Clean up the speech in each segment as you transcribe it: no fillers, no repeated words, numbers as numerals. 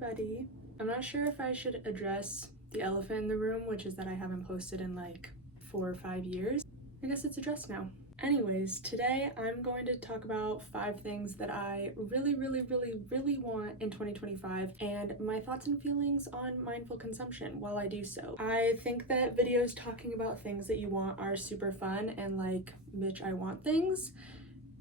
everybody. I'm not sure if I should address the elephant in the room, which is that I haven't posted in like 4 or 5 years. I guess it's addressed now. Anyways, today I'm going to talk about 5 things that I really want in 2025 and my thoughts and feelings on mindful consumption while I do so. I think that videos talking about things that you want are super fun and like, bitch, I want things.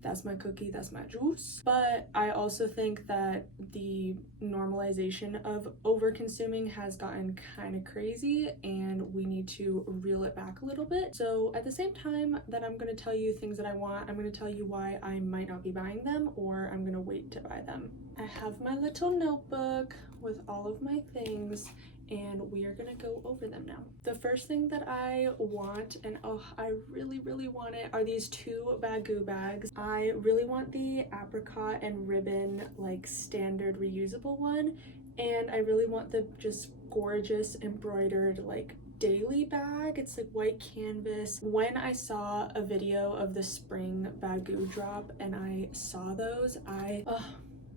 That's my cookie, that's my juice. But I also think that the normalization of over-consuming has gotten kind of crazy and we need to reel it back a little bit. So at the same time that I'm going to tell you things that I want, I'm going to tell you why I might not be buying them or I'm going to wait to buy them. I have my little notebook with all of my things and we are gonna go over them now. The first thing that I want, and oh, I really want it, are these 2 Baggu bags. I really want the apricot and ribbon like standard reusable one, and I really want the just gorgeous embroidered like daily bag. It's like white canvas. When I saw a video of the spring Baggu drop and I saw those, oh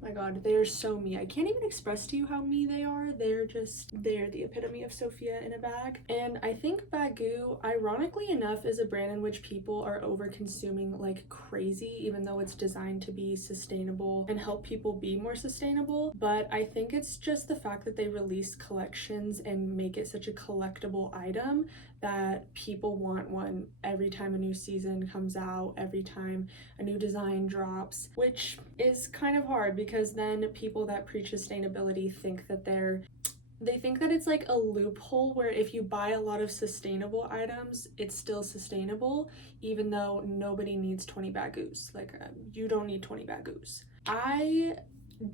my god, they are so me. I can't even express to you how me they are. They're the epitome of Sophia in a bag. And I think Baggu, ironically enough, is a brand in which people are over consuming like crazy, even though it's designed to be sustainable and help people be more sustainable. But I think it's just the fact that they release collections and make it such a collectible item that people want one every time a new season comes out, every time a new design drops, which is kind of hard because then people that preach sustainability think that they think that it's like a loophole where if you buy a lot of sustainable items, it's still sustainable, even though nobody needs 20 Baggus. Like, you don't need 20 Baggus. I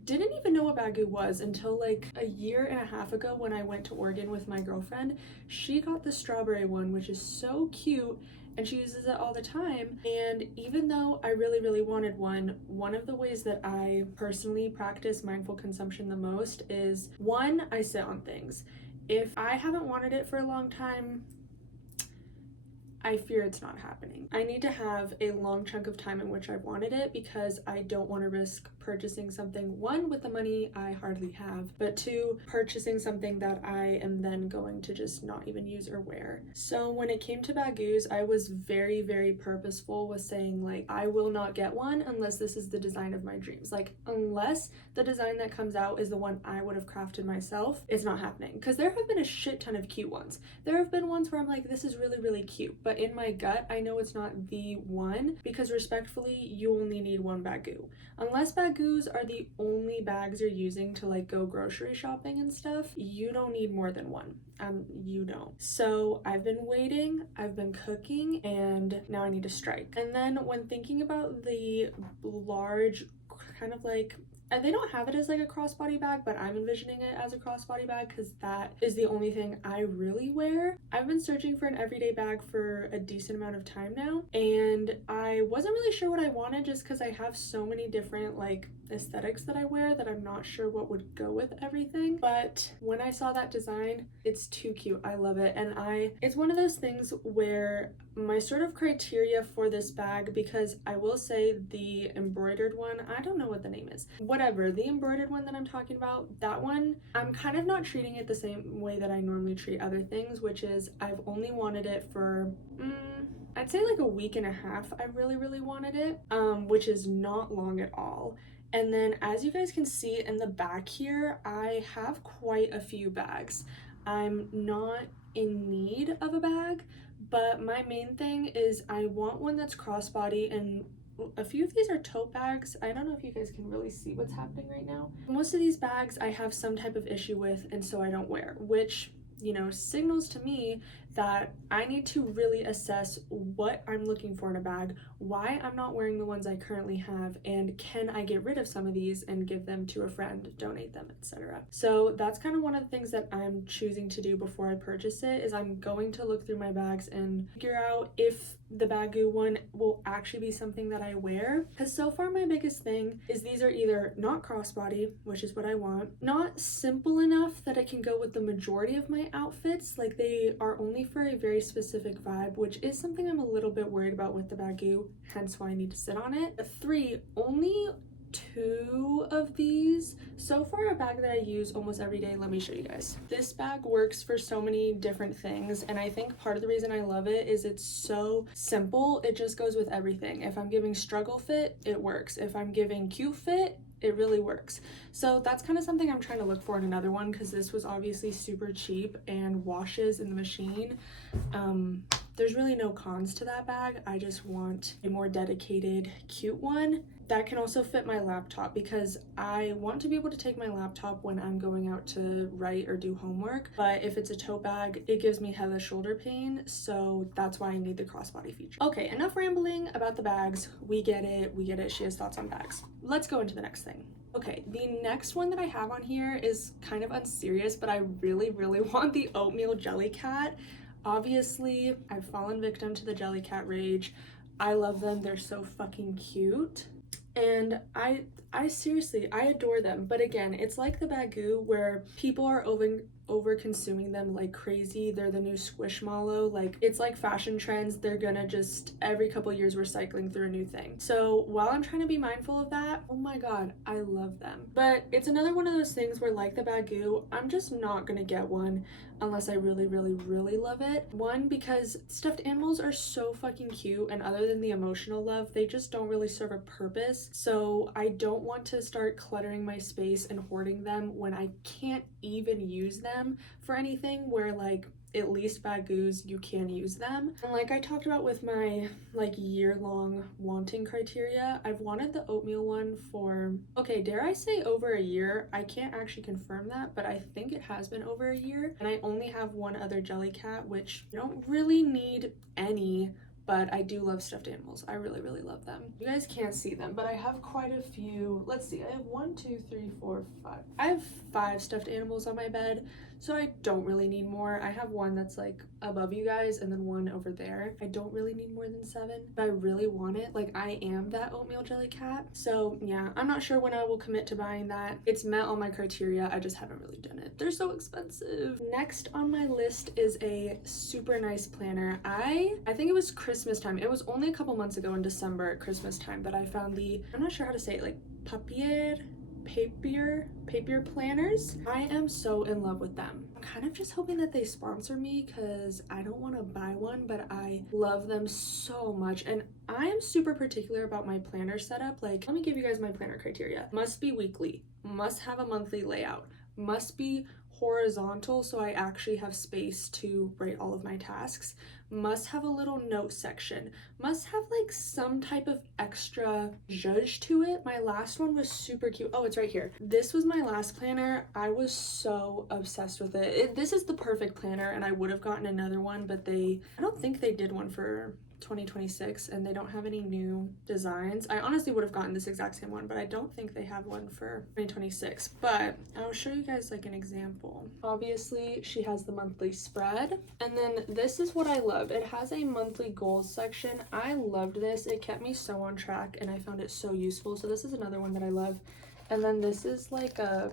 didn't even know what Baggu was until like a year and a half ago when I went to Oregon with my girlfriend. She got the strawberry one, which is so cute, and she uses it all the time. And even though I really wanted one of the ways that I personally practice mindful consumption the most is, 1, I sit on things. If I haven't wanted it for a long time, I fear it's not happening. I need to have a long chunk of time in which I wanted it because I don't want to risk purchasing something, 1, with the money I hardly have, but 2, purchasing something that I am then going to just not even use or wear. So when it came to Baggus, I was very purposeful with saying like, I will not get one unless this is the design of my dreams. Like, unless the design that comes out is the one I would have crafted myself, it's not happening. Because there have been a shit ton of cute ones. There have been ones where I'm like, this is really cute, but in my gut, I know it's not the one because respectfully, you only need 1 Baggu. Unless Baggus are the only bags you're using to like go grocery shopping and stuff, you don't need more than 1. You don't. So I've been waiting, I've been cooking, and now I need to strike. And then when thinking about the large kind of like, they don't have it as like a crossbody bag, but I'm envisioning it as a crossbody bag because that is the only thing I really wear. I've been searching for an everyday bag for a decent amount of time now, and I wasn't really sure what I wanted just because I have so many different like aesthetics that I wear that I'm not sure what would go with everything. But when I saw that design, it's too cute. I love it. And it's one of those things where my sort of criteria for this bag, because I will say the embroidered one, I don't know what the name is, whatever, the embroidered one that I'm talking about, that one, I'm kind of not treating it the same way that I normally treat other things, which is I've only wanted it for I'd say like a week and a half. I really wanted it, which is not long at all. And then as you guys can see in the back here, I have quite a few bags. I'm not in need of a bag, but my main thing is I want one that's crossbody, and a few of these are tote bags. I don't know if you guys can really see what's happening right now. Most of these bags I have some type of issue with, and so I don't wear, which, you know, signals to me that I need to really assess what I'm looking for in a bag, why I'm not wearing the ones I currently have, and can I get rid of some of these and give them to a friend, donate them, etc. So that's kind of one of the things that I'm choosing to do before I purchase it, is I'm going to look through my bags and figure out if the Baggu one will actually be something that I wear. Because so far my biggest thing is these are either not crossbody, which is what I want, not simple enough that it can go with the majority of my outfits, like they are only for a very specific vibe, which is something I'm a little bit worried about with the Baggu, hence why I need to sit on it. 3, only 2 of these. So far, a bag that I use almost every day. Let me show you guys. This bag works for so many different things, and I think part of the reason I love it is it's so simple. It just goes with everything. If I'm giving struggle fit, it works. If I'm giving cute fit, it really works. So that's kind of something I'm trying to look for in another one, because this was obviously super cheap and washes in the machine. There's really no cons to that bag. I just want a more dedicated, cute one that can also fit my laptop, because I want to be able to take my laptop when I'm going out to write or do homework. But if it's a tote bag, it gives me head and shoulder pain. So that's why I need the crossbody feature. Okay, enough rambling about the bags. We get it. We get it. She has thoughts on bags. Let's go into the next thing. Okay, the next one that I have on here is kind of unserious, but I really, really want the oatmeal jelly cat. Obviously, I've fallen victim to the jelly cat rage. I love them. They're so fucking cute. And I seriously, I adore them. But again, it's like the Bagoo, where people are over consuming them like crazy. They're the new Squishmallow. Like, it's like fashion trends. They're gonna just every couple years we're cycling through a new thing. So while I'm trying to be mindful of that, oh my god, I love them. But it's another one of those things where, like the Bagoo, I'm just not gonna get one unless I really, really, really love it. One, because stuffed animals are so fucking cute, and other than the emotional love, they just don't really serve a purpose. So I don't want to start cluttering my space and hoarding them when I can't even use them for anything, where like at least Bagoos, you can use them. And like I talked about with my like year-long wanting criteria, I've wanted the oatmeal one for, okay, dare I say over a year? I can't actually confirm that, but I think it has been over a year. And I only have one other jelly cat, which you don't really need any, but I do love stuffed animals. I really, really love them. You guys can't see them, but I have quite a few. Let's see, I have 1, 2, 3, 4, 5. I have 5 stuffed animals on my bed, so I don't really need more. I have one that's like above you guys and then one over there. I don't really need more than 7, but I really want it. Like, I am that oatmeal jelly cat. So yeah, I'm not sure when I will commit to buying that. It's met all my criteria. I just haven't really done it. They're so expensive. Next on my list is a super nice planner. I think it was Christmas time. It was only a couple months ago in December at Christmas time that I found the, I'm not sure how to say it, like papier planners. I am so in love with them. I'm kind of just hoping that they sponsor me, because I don't want to buy one, but I love them so much. And I am super particular about my planner setup. Like, let me give you guys my planner criteria. Must be weekly, must have a monthly layout, must be horizontal so I actually have space to write all of my tasks, must have a little note section, must have like some type of extra zhuzh to it. My last one was super cute. Oh, it's right here. This was my last planner. I was so obsessed with it. This is the perfect planner, and I would have gotten another one, but I don't think they did one for 2026, and they don't have any new designs. I honestly would have gotten this exact same one, but I don't think they have one for 2026. But I'll show you guys like an example. Obviously, she has the monthly spread, and then this is what I love. It has a monthly goals section. I loved this. It kept me so on track, and I found it so useful. So this is another one that I love. And then this is like a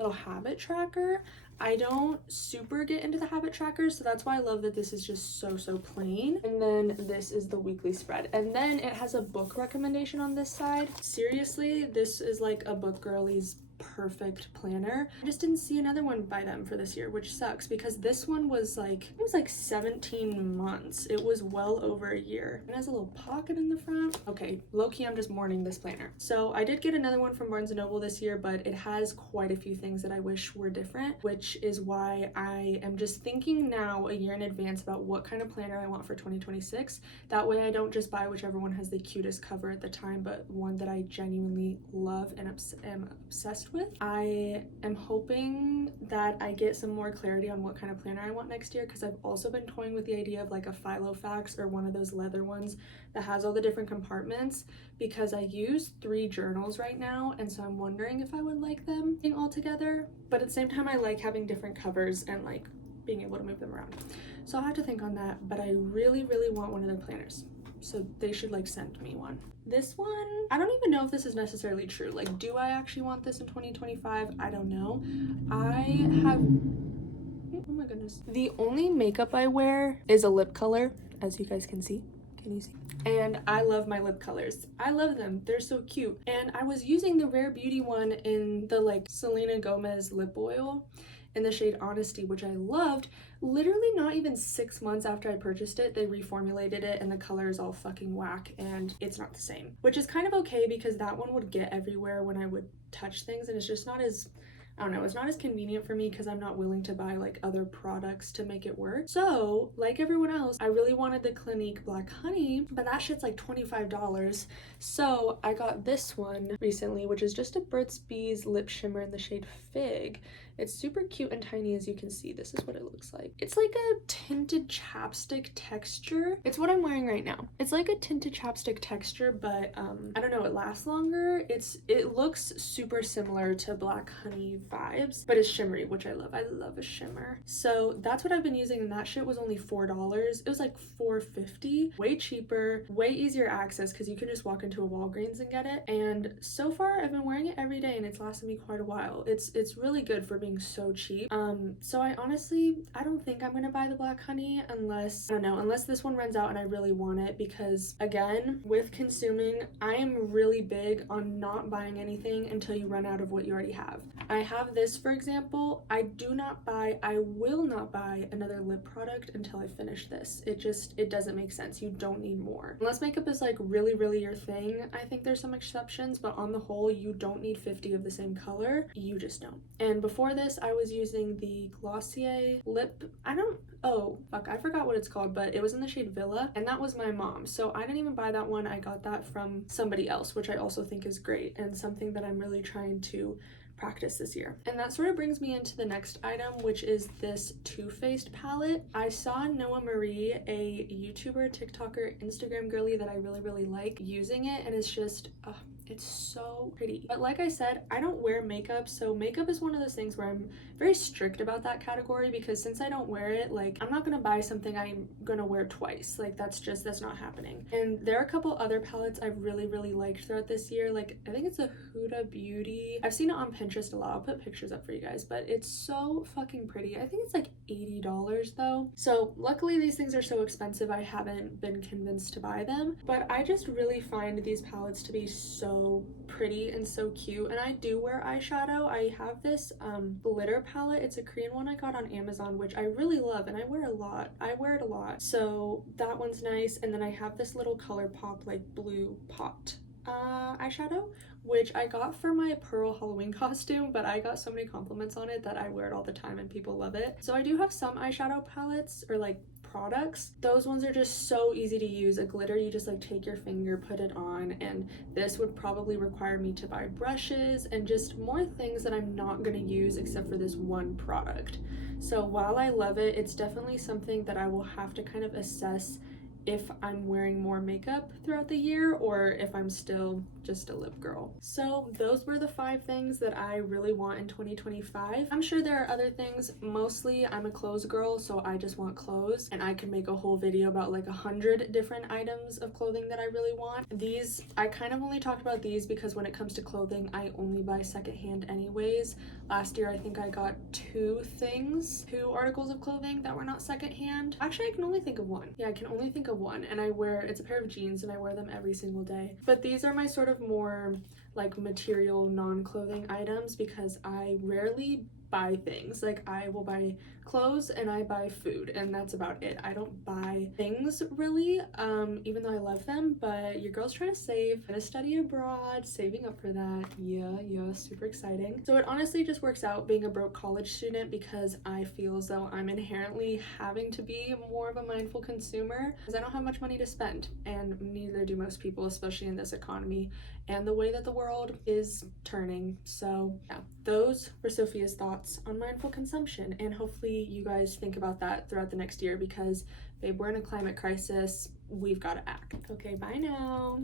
little habit tracker. I don't super get into the habit trackers, so that's why I love that this is just so plain. And then this is the weekly spread, and then it has a book recommendation on this side. Seriously, this is like a book girlie's perfect planner. I just didn't see another one by them for this year, which sucks, because this one was like, it was like 17 months. It was well over a year. It has a little pocket in the front. Okay, low-key, I'm just mourning this planner. So I did get another one from Barnes & Noble this year, but it has quite a few things that I wish were different, which is why I am just thinking now a year in advance about what kind of planner I want for 2026. That way I don't just buy whichever one has the cutest cover at the time, but one that I genuinely love and am obsessed with. I am hoping that I get some more clarity on what kind of planner I want next year, because I've also been toying with the idea of like a Filofax or one of those leather ones that has all the different compartments, because I use 3 journals right now, and so I'm wondering if I would like them being all together. But at the same time, I like having different covers and like being able to move them around. So I'll have to think on that, but I really want one of their planners. So they should like send me one. This one, I don't even know if this is necessarily true. Like, do I actually want this in 2025? I don't know. Oh my goodness. The only makeup I wear is a lip color, as you guys can see. Can you see? And I love my lip colors. I love them. They're so cute. And I was using the Rare Beauty one in the like Selena Gomez lip oil in the shade Honesty, which I loved. Literally not even 6 months after I purchased it, they reformulated it and the color is all fucking whack and it's not the same. Which is kind of okay because that one would get everywhere when I would touch things, and it's just not as, I don't know, it's not as convenient for me because I'm not willing to buy like other products to make it work. So like everyone else, I really wanted the Clinique Black Honey, but that shit's like $25. So I got this one recently, which is just a Burt's Bees lip shimmer in the shade Fig. It's super cute and tiny, as you can see. This is what it looks like. It's like a tinted chapstick texture. It's what I'm wearing right now. It's like a tinted chapstick texture, but I don't know, it lasts longer. It looks super similar to Black Honey vibes, but it's shimmery, which I love. I love a shimmer. So that's what I've been using, and that shit was only $4. It was like $4.50. Way cheaper, way easier access because you can just walk into a Walgreens and get it. And so far, I've been wearing it every day, and it's lasted me quite a while. It's really good for being so cheap. So I don't think I'm gonna buy the Black Honey unless, I don't know, unless this one runs out and I really want it, because again, with consuming, I am really big on not buying anything until you run out of what you already have. I have this, for example. I will not buy another lip product until I finish this. It doesn't make sense. You don't need more. Unless makeup is like really your thing, I think there's some exceptions, but on the whole, you don't need 50 of the same color. You just don't. And before this, I was using the Glossier lip, I forgot what it's called, but it was in the shade Villa, and that was my mom. So I didn't even buy that one. I got that from somebody else, which I also think is great and something that I'm really trying to practice this year. And that sort of brings me into the next item, which is this Too Faced palette. I saw Noah Marie, a YouTuber, TikToker, Instagram girly that I really like, using it, and it's just, it's so pretty. But like I said, I don't wear makeup, so makeup is one of those things where I'm very strict about that category, because since I don't wear it, like, I'm not gonna buy something I'm gonna wear twice. Like, that's not happening. And there are a couple other palettes I've really liked throughout this year. Like, I think it's a Huda Beauty. I've seen it on Pinterest a lot. I'll put pictures up for you guys, but it's so fucking pretty. I think it's like $80 though. So luckily these things are so expensive, I haven't been convinced to buy them, but I just really find these palettes to be so pretty and so cute. And I do wear eyeshadow. I have this glitter palette. It's a Korean one I got on Amazon, which I really love, and I wear it a lot. So that one's nice. And then I have this little ColourPop like blue pot eyeshadow, which I got for my Pearl Halloween costume, but I got so many compliments on it that I wear it all the time and people love it. So I do have some eyeshadow palettes or like products. Those ones are just so easy to use. A glitter, you just like take your finger, put it on, and this would probably require me to buy brushes and just more things that I'm not gonna use except for this one product. So while I love it, it's definitely something that I will have to kind of assess if I'm wearing more makeup throughout the year or if I'm still just a lip girl. So those were the 5 things that I really want in 2025. I'm sure there are other things. Mostly I'm a clothes girl, so I just want clothes, and I could make a whole video about like 100 different items of clothing that I really want. These, I kind of only talked about these because when it comes to clothing, I only buy secondhand anyways. Last year I think I got 2 articles of clothing that were not secondhand. Actually, I can only think of one. Yeah, I can only think of one, and it's a pair of jeans and I wear them every single day. But these are my sort of more like material non-clothing items because I rarely buy things. Like, I will buy clothes and I buy food, and that's about it. I don't buy things really, even though I love them. But your girl's trying to save, gonna study abroad, saving up for that. Yeah, super exciting. So it honestly just works out being a broke college student because I feel as though I'm inherently having to be more of a mindful consumer because I don't have much money to spend, and neither do most people, especially in this economy and the way that the world is turning. So yeah, those were Sophia's thoughts on mindful consumption, and hopefully you guys think about that throughout the next year because, babe, we're in a climate crisis. We've got to act. Okay, bye now.